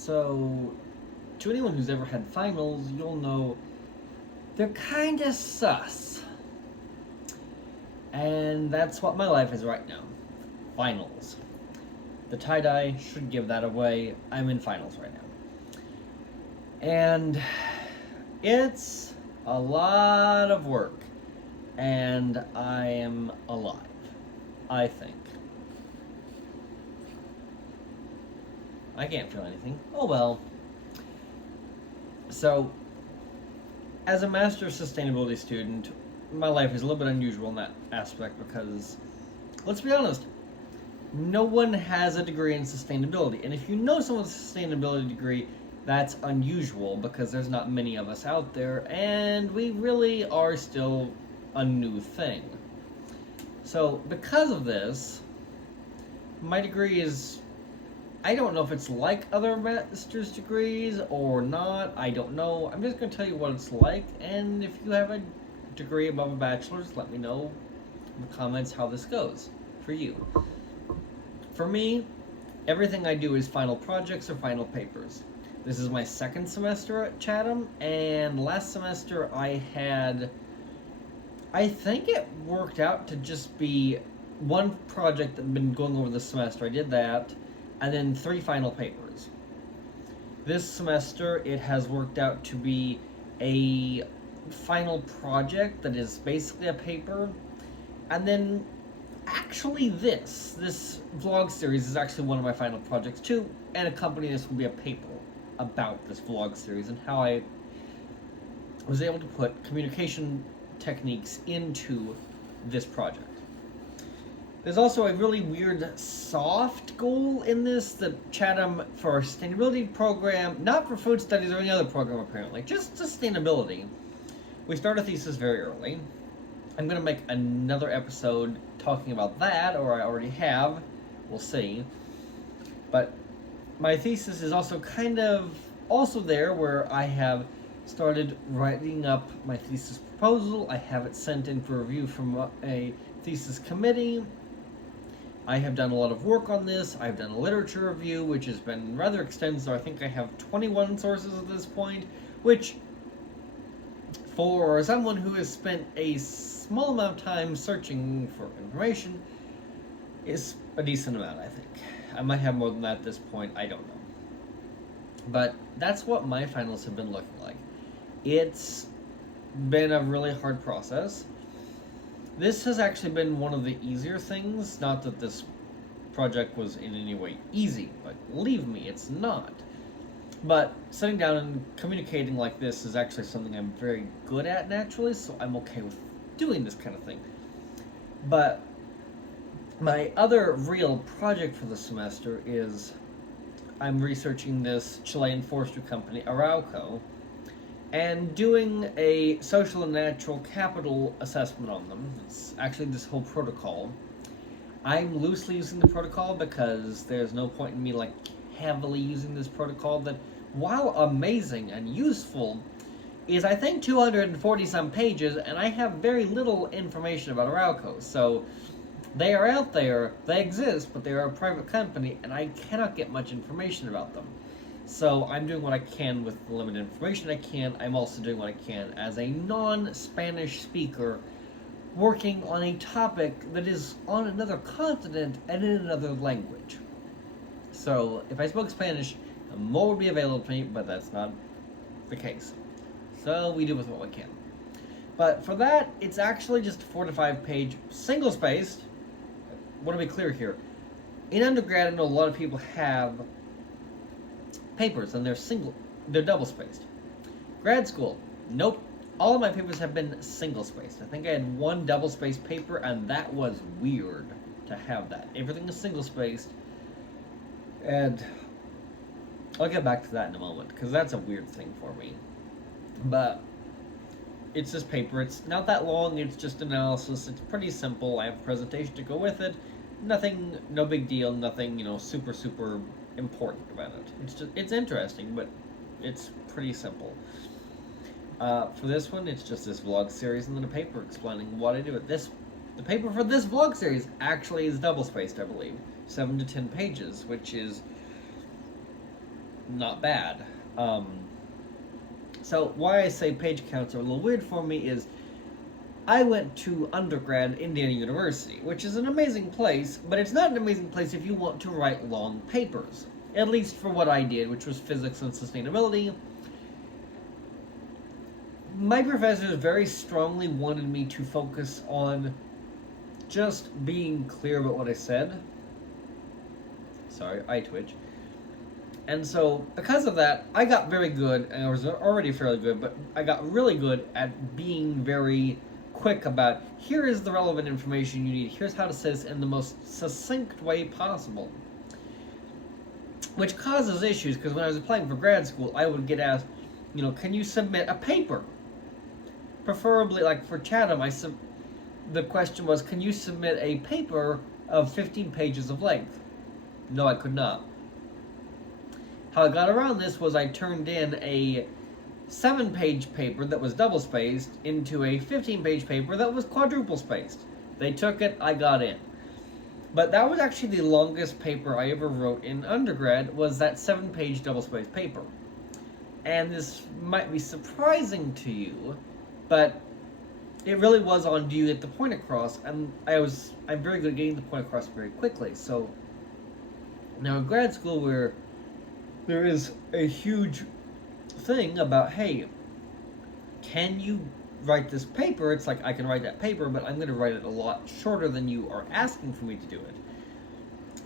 So, to anyone who's ever had finals, you'll know they're kinda sus. And that's what my life is right now. Finals. The tie-dye should give that away. I'm in finals right now. And it's a lot of work. And I am alive. I think. I can't feel anything. Oh well. So, as a master sustainability student, my life is a little bit unusual in that aspect because, let's be honest, no one has a degree in sustainability. And if you know someone with a sustainability degree, that's unusual because there's not many of us out there, and we really are still a new thing. So, because of this, my degree is, I don't know if it's like other master's degrees or not. I don't know. I'm just going to tell you what it's like, and if you have a degree above a bachelor's, let me know in the comments how this goes for you. For me, everything I do is final projects or final papers. This is my second semester at Chatham, and last semester I think it worked out to just be one project that had been going over the semester. I did that, and then 3 final papers. This semester, it has worked out to be a final project that is basically a paper, and then actually this vlog series is actually one of my final projects too, and accompanying this will be a paper about this vlog series and how I was able to put communication techniques into this project. There's also a really weird soft goal in this that Chatham, for our sustainability program, not for food studies or any other program apparently, just sustainability. We start a thesis very early. I'm going to make another episode talking about that, or I already have. We'll see. But my thesis is also kind of also there, where I have started writing up my thesis proposal. I have it sent in for review from a thesis committee. I have done a lot of work on this. I've done a literature review, which has been rather extensive. I think I have 21 sources at this point, which, for someone who has spent a small amount of time searching for information, is a decent amount, I think. I might have more than that at this point, I don't know. But that's what my finals have been looking like. It's been a really hard process. This has actually been one of the easier things. Not that this project was in any way easy, but believe me, it's not. But sitting down and communicating like this is actually something I'm very good at naturally, so I'm okay with doing this kind of thing. But my other real project for the semester is I'm researching this Chilean forestry company, Arauco, and doing a social and natural capital assessment on them. It's actually this whole protocol. I'm loosely using the protocol because there's no point in me heavily using this protocol that, while amazing and useful, is I think 240 some pages, and I have very little information about Arauco. So they are out there, they exist, but they are a private company, and I cannot get much information about them. So I'm doing what I can with the limited information I can. I'm also doing what I can as a non-Spanish speaker working on a topic that is on another continent and in another language. So if I spoke Spanish, more would be available to me, but that's not the case. So we do with what we can. But for that, it's actually just a 4 to 5 page single-spaced. Want to be clear here. In undergrad, I know a lot of people have papers and they're double-spaced. Grad school, nope. All of my papers have been single-spaced. I think I had one double-spaced paper, and that was weird to have that. Everything is single-spaced, and I'll get back to that in a moment, because that's a weird thing for me. But it's this paper. It's not that long. It's just analysis. It's pretty simple. I have a presentation to go with it. Nothing, no big deal. Nothing, super, super important about it. It's interesting, but it's pretty simple. For this one, it's just this vlog series and then a paper explaining what I do with this. The paper for this vlog series actually is double-spaced, I believe. 7 to 10 pages, which is not bad. So why I say page counts are a little weird for me is I went to undergrad at Indiana University, which is an amazing place, but it's not an amazing place if you want to write long papers. At least for what I did, which was physics and sustainability. My professors very strongly wanted me to focus on just being clear about what I said. Sorry, eye twitch. And so, because of that, I got very good, and I was already fairly good, but I got really good at being very quick about here is the relevant information you need, here's how to say this in the most succinct way possible. Which causes issues, because when I was applying for grad school, I would get asked, can you submit a paper? Preferably, like for Chatham, the question was, can you submit a paper of 15 pages of length? No, I could not. How I got around this was I turned in a 7-page paper that was double spaced into a 15-page paper that was quadruple spaced. They took it, I got in. But that was actually the longest paper I ever wrote in undergrad, was that 7-page double spaced paper. And this might be surprising to you, but it really was on do you get the point across, and I'm very good at getting the point across very quickly. So now in grad school where there is a huge thing about, hey, can you write this paper? It's like, I can write that paper, but I'm going to write it a lot shorter than you are asking for me to do it.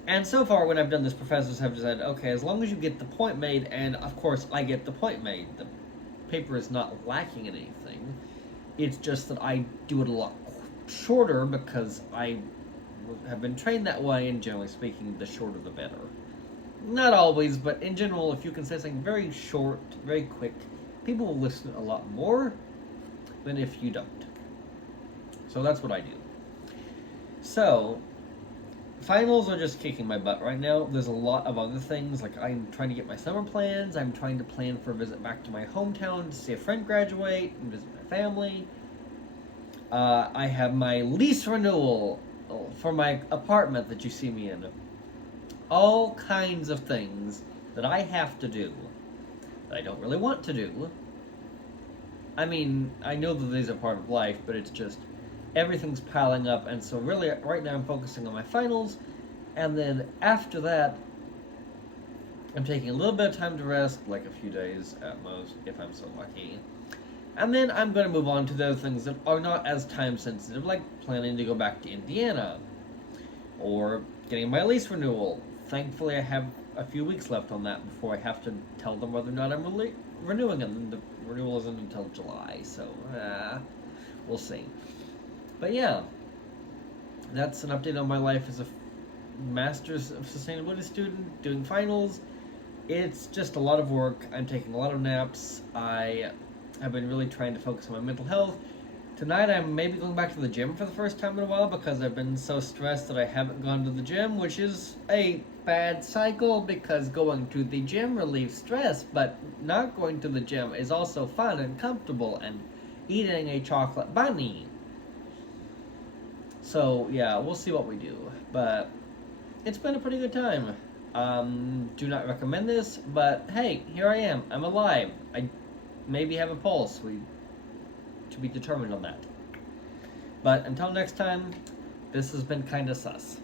And so far, when I've done this, professors have said, okay, as long as you get the point made, and of course, I get the point made. The paper is not lacking in anything. It's just that I do it a lot shorter because I have been trained that way, and generally speaking, the shorter the better. Not always, but in general, if you can say something very short, very quick, people will listen a lot more than if you don't. So that's what I do. So, finals are just kicking my butt right now. There's a lot of other things, like I'm trying to get my summer plans, I'm trying to plan for a visit back to my hometown to see a friend graduate and visit my family. I have my lease renewal for my apartment that you see me in. All kinds of things that I have to do that I don't really want to do. I mean, I know that these are part of life, but it's just everything's piling up, and so really right now I'm focusing on my finals, and then after that I'm taking a little bit of time to rest, like a few days at most, if I'm so lucky. And then I'm going to move on to the other things that are not as time sensitive, like planning to go back to Indiana, or getting my lease renewal. Thankfully, I have a few weeks left on that before I have to tell them whether or not I'm renewing them. And the renewal isn't until July, so we'll see. But yeah, that's an update on my life as a Master's of Sustainability student doing finals. It's just a lot of work. I'm taking a lot of naps. I have been really trying to focus on my mental health. Tonight I'm maybe going back to the gym for the first time in a while because I've been so stressed that I haven't gone to the gym, which is a bad cycle because going to the gym relieves stress, but not going to the gym is also fun and comfortable, and eating a chocolate bunny. So yeah, we'll see what we do, but it's been a pretty good time. Do not recommend this, but hey, here I am. I'm alive. I maybe have a pulse. We to be determined on that. But until next time, this has been kinda sus.